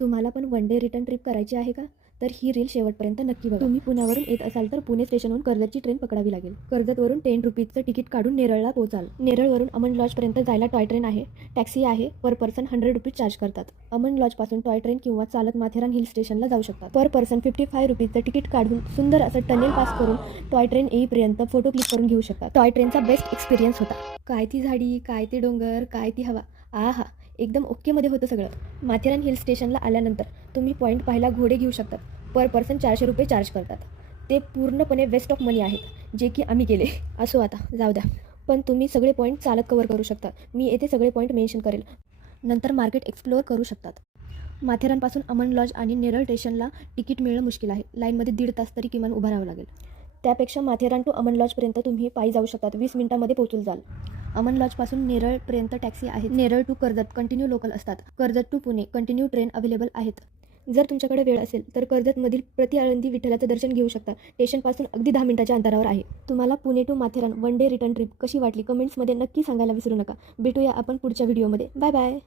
तुम्हाला पण one day return trip करायची आहे का? तर ही रील शेवटपर्यंत नक्की बघा. तुम्ही पुण्यावरून येत असाल तर पुणे स्टेशनहून कर्जतची ट्रेन पकडावी लागेल. कर्जतवरून 10 रुपीजचं तिकीट काढून नेरळला पोहोचाल. नेरळवरून अमन लॉजपर्यंत जायला टॉय ट्रेन आहे, टॅक्सी आहे. पर पर्सन 100 रुपीज चार्ज करतात. अमन लॉजपासून टॉय ट्रेन किंवा चालत माथेरान हिल स्टेशनला जाऊ शकतात. पर पर्सन 55 रुपीजचं तिकीट काढून सुंदर असं टनेल पास करून टॉय ट्रेन येईपर्यंत फोटो क्लिक करून घेऊ शकतात. टॉय ट्रेनचा बेस्ट एक्सपिरियन्स होता. काय ती झाडी, काय ते डोंगर, काय ती हवा, आहा, एकदम ओकेमध्ये होतं सगळं. माथेरान हिल स्टेशनला आल्यानंतर तुम्ही पॉईंट पाहायला घोडे घेऊ शकतात. पर पर्सन 400 रुपये चार्ज करतात. ते पूर्णपणे वेस्ट ऑफ मनी आहेत, जे की आम्ही केले. असो आता जाऊ द्या, पण तुम्ही सगळे पॉईंट चालत कवर करू शकता. मी येथे सगळे पॉईंट मेन्शन करेल. नंतर मार्केट एक्सप्लोअर करू शकतात. माथेरानपासून अमन लॉज आणि नेरळ स्टेशनला तिकीट मिळणं मुश्किल आहे. लाईनमध्ये 1.5 तास तरी किमान उभं राहावं लागेल. त्यापेक्षा माथेरान टू अमन लॉजपर्यंत तुम्ही पायी जाऊ शकतात. 20 मिनिटांमध्ये पोहोचून जाल. अमन लॉजपासून नेरळपर्यंत टॅक्सी आहे. Neral to Karjat continue local असतात. Karjat to Pune continue train available आहेत. जर तुमच्याकडे वेळ असेल तर कर्जतमधील प्रति आळंदी विठ्ठलाचं दर्शन घेऊ शकता. स्टेशनपासून अगदी 10 मिनिटाच्या अंतरावर आहे. तुम्हाला Pune to Matheran one day return trip कशी वाटली कमेंट्समध्ये नक्की सांगायला विसरू नका. भेटूया आपण पुढच्या व्हिडिओमध्ये. Bye bye.